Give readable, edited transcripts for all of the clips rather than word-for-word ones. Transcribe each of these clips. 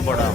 बड़ा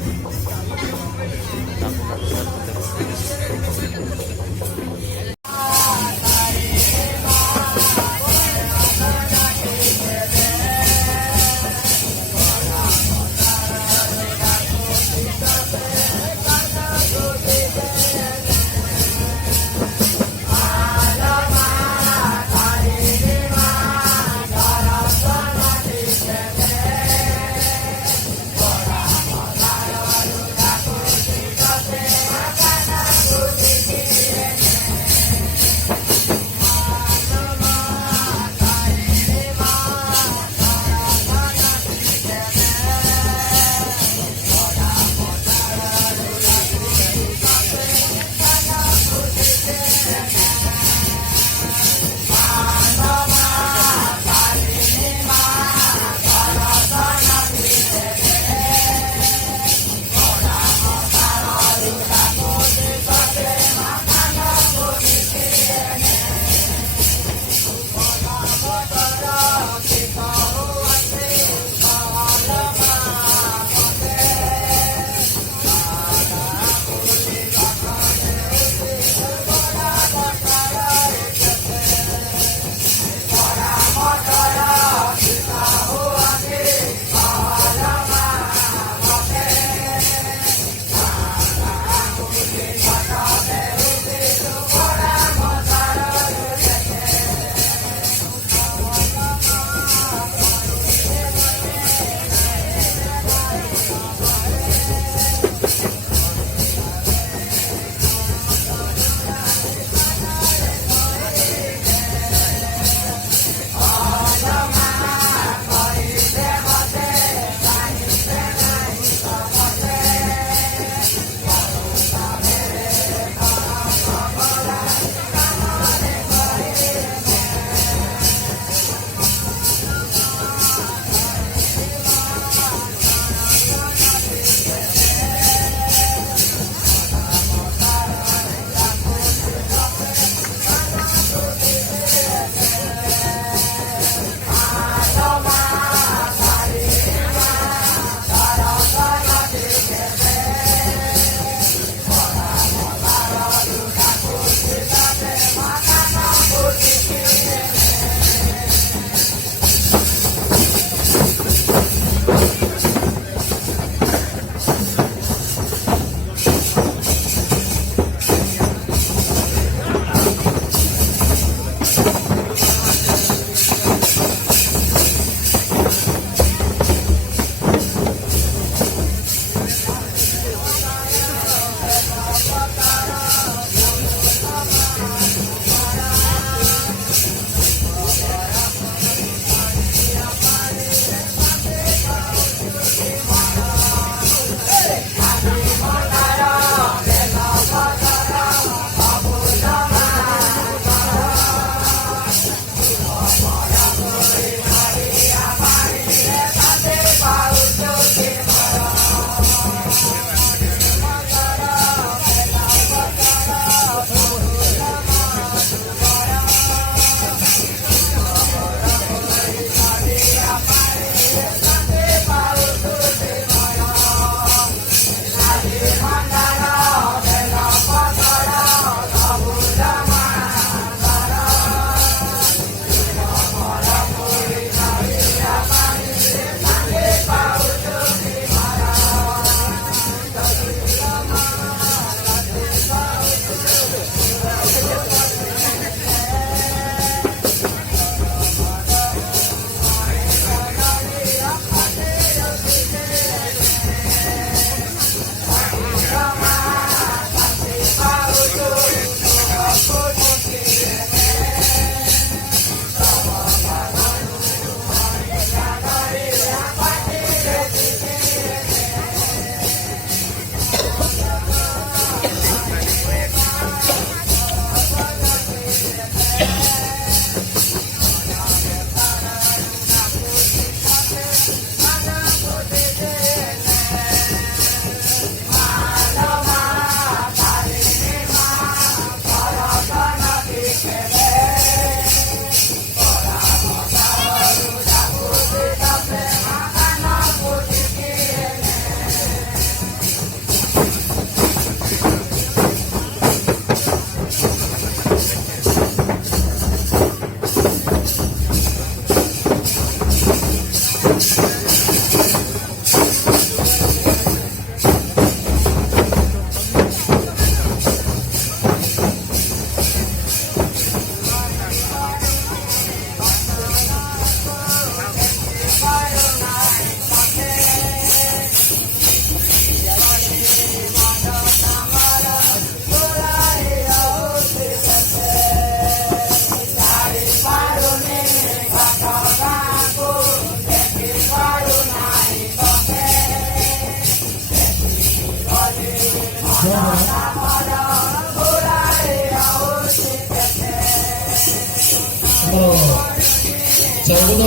ଚାନ୍ଦୁର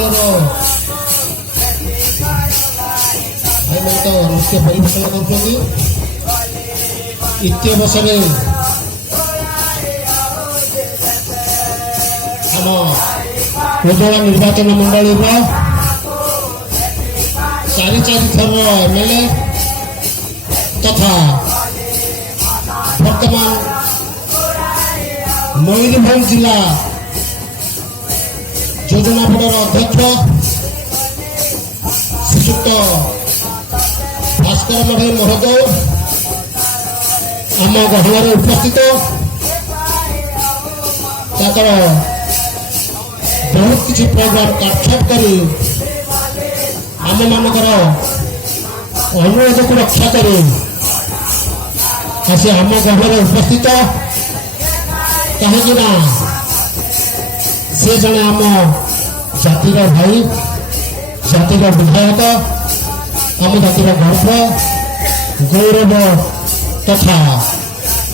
ଭାଇମାନେ ତ ନୃତ୍ୟ ପରିବେଷଣ କରୁଛନ୍ତି। ଇତ୍ୟ ଅବସରରେ ଆମ ଉଜ୍ଜଳ ନିର୍ବାଚନ ମଣ୍ଡଳୀର 4 ଥର MLA ତଥା ବର୍ତ୍ତମାନ ମୟୂରଭଞ୍ଜ ଜିଲ୍ଲା ଯୋଜନା ବୋର୍ଡର ଅଧ୍ୟକ୍ଷ ଶ୍ରୀଯୁକ୍ତ ଭାସ୍କର ମଢେଇ ମହୋଦୟ ଆମ ଗହଣରେ ଉପସ୍ଥିତ। ତାଙ୍କର ବହୁତ କିଛି ପ୍ରୋଗ୍ରାମ କାଟଛାଟ କରି ଆମମାନଙ୍କର ଅନୁରୋଧକୁ ରକ୍ଷା କରି ଆସି ଆମ ଗହଣରେ ଉପସ୍ଥିତ। କାହିଁକି ନା ସେ ଜଣେ ଆମ ଜାତିର ଭାଇ, ଜାତିର ବିଧାୟକ, ଆମ ଜାତିର ଗର୍ବ ଗୌରବ ତଥା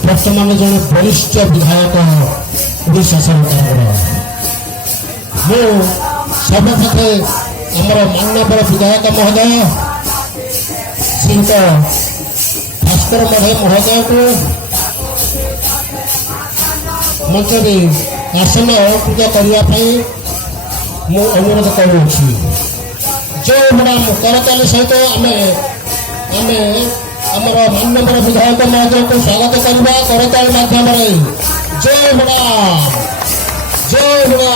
ବର୍ତ୍ତମାନ ଜଣେ ବରିଷ୍ଠ ବିଧାୟକ ଓଡ଼ିଶା ସରକାରଙ୍କର। ମୁଁ ସର୍ବପ୍ରଥମେ ଆମର ମାନ୍ୟବର ବିଧାୟକ ମହୋଦୟ ଶ୍ରୀଯୁକ୍ତ ଭାସ୍କର ମଢେଇ ମହୋଦୟଙ୍କୁ ମଞ୍ଚରେ ଆସନ ଅଳଙ୍କୃତ କରିବା ପାଇଁ ମୁଁ ଅନୁରୋଧ କରୁଅଛି। ଯେଉଁ ମ୍ୟାଡ଼ାମ କରତାଳି ସହିତ ଆମେ ଆମର ମାନ୍ୟବର ବିଧାୟକ ମହୋଦୟଙ୍କୁ ସ୍ୱାଗତ କରିବା କରତାଳି ମାଧ୍ୟମରେ। ଜୟ ମ୍ୟାଡ଼ାମ, ଜୟ ମ୍ୟାଡ଼ାମ,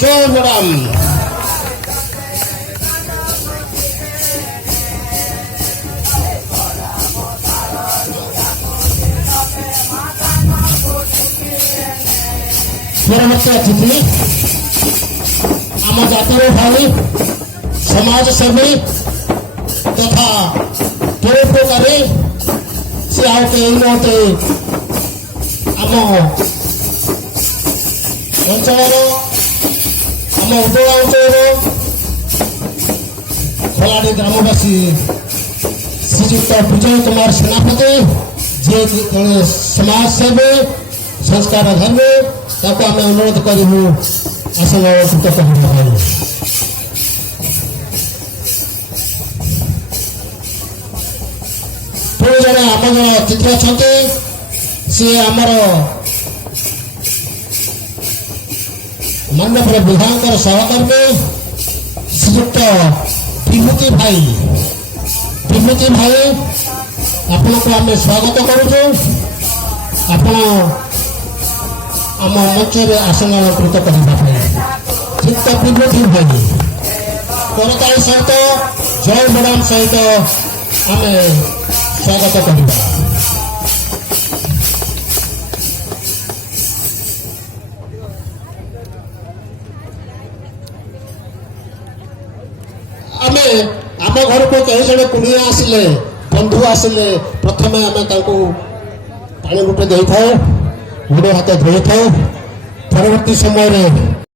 ଜୟ ମ୍ୟାଡ଼ାମ। ପରବର୍ତ୍ତୀ ଅତିଥି ଆମ ଜାତିର ଭାଇ, ସମାଜସେବୀ ତଥା ପରୋପକାରୀ, ସେ ଆଉ କେହି ନୁହନ୍ତି ଆମ ଅଞ୍ଚଳର, ଆମ ଉଦୟ ଅଞ୍ଚଳର ଖୋଲାଡି ଗ୍ରାମବାସୀ ଶ୍ରୀଯୁକ୍ତ ବିଜୟ କୁମାର ସେନାପତି, ଯିଏ ଜଣେ ସମାଜସେବୀ ସଂସ୍କାର ଧର୍ମୀ। ତାକୁ ଆମେ ଅନୁରୋଧ କରିବୁ ଆସନ ଅଳଙ୍କୃତ କରିବା ପାଇଁ। ପୁଣି ଜଣେ ଆମ ଜଣେ ଅତିଥି ଅଛନ୍ତି, ସିଏ ଆମର ମାନ୍ୟବର ବିଧାୟକଙ୍କର ସହକର୍ମୀ ଶ୍ରୀଯୁକ୍ତ ବିଭୂତି ଭାଇ। ବିଭୂତି ଭାଇ, ଆପଣଙ୍କୁ ଆମେ ସ୍ୱାଗତ କରୁଛୁ। ଆପଣ ଆମ ମଞ୍ଚରେ ଆସନ ଅଳଙ୍କୃତ କରିବା ପାଇଁ ଶ୍ରୀଯୁକ୍ତ ବିଭୂତି ଭାଇ କରତାଳି ସହିତ ଜୟ ମ୍ୟାଡ଼ାମ ସହିତ ଆମେ ସ୍ୱାଗତ କରିବା। ଆମେ ଆମ ଘରକୁ କେହି ଜଣେ କୁଣିଆ ଆସିଲେ, ବନ୍ଧୁ ଆସିଲେ, ପ୍ରଥମେ ଆମେ ତାଙ୍କୁ ପାଣି ଗୋଟେ ଦେଇଥାଉ, ଗୋଡ଼ ହାତ ଧୋଇଥାଉ। ପରବର୍ତ୍ତୀ ସମୟରେ